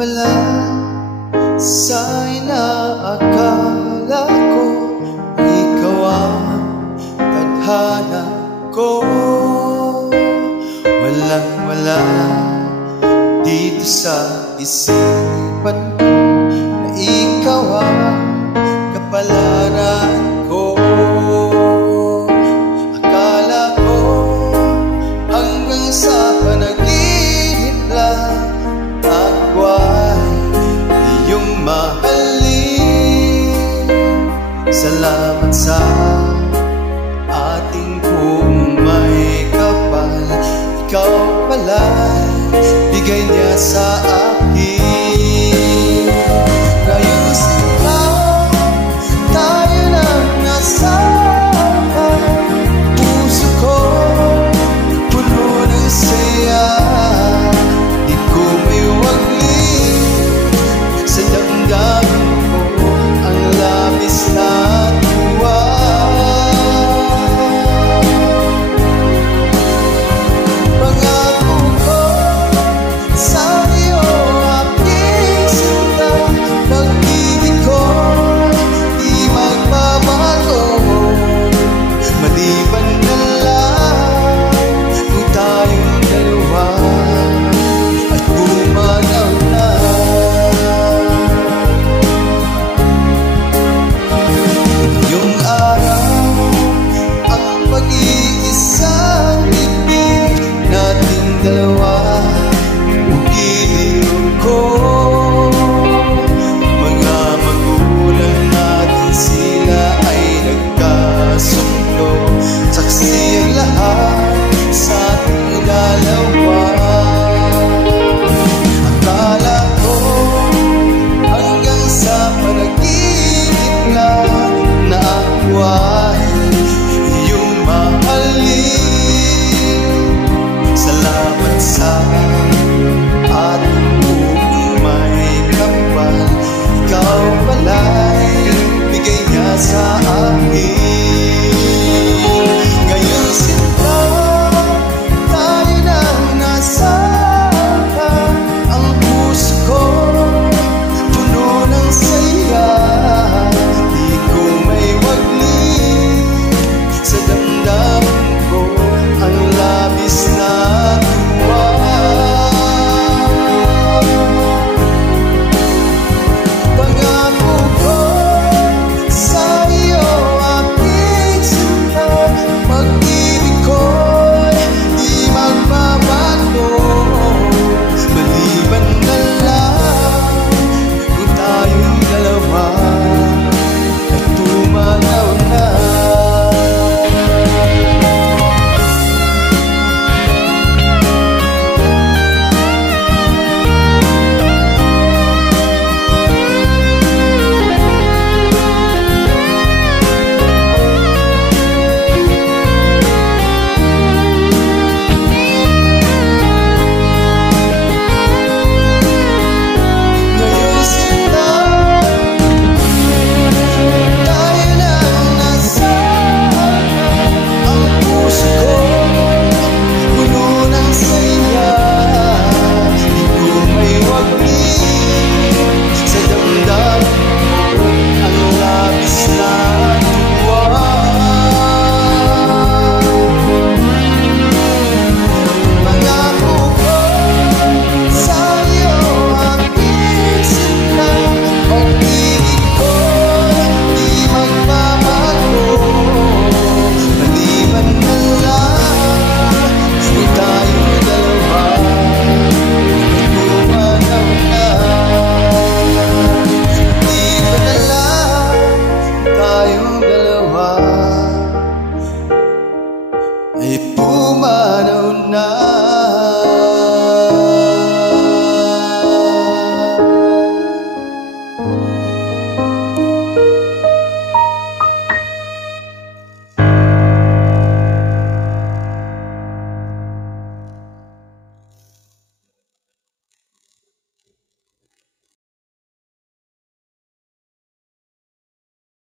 Wala sa inaakala ko, ikaw ang tadhana ko. Walang wala dito sa isipan ko na ikaw ang kapalaran ko. Akala ko hanggang sa panaginip lang ako ay iyong mahalin. Salamat sa ating kung may kapal. Ikaw pala'y bigay niya sa akin. Ngayon sila tayo nang nasama, puso ko puno ng saya. Di ko may waglit sa damdamin ko ang labis na tuwa. Pangako ko sa iyo aking sinta, pag-ibig ko di magbabago. Maliban na lang kung tayong dalawa at bumagaw na. Yung araw ang pag-iisang ibig nating dalawa, ugilin ko. Mga magulang natin sila ay nagkasundo, saksi ang lahat sa ating dalawa. Akala ko hanggang sa panaginip lang na ako ay iyong mahalin. Salamat sa ating kung may kapal. Ikaw pala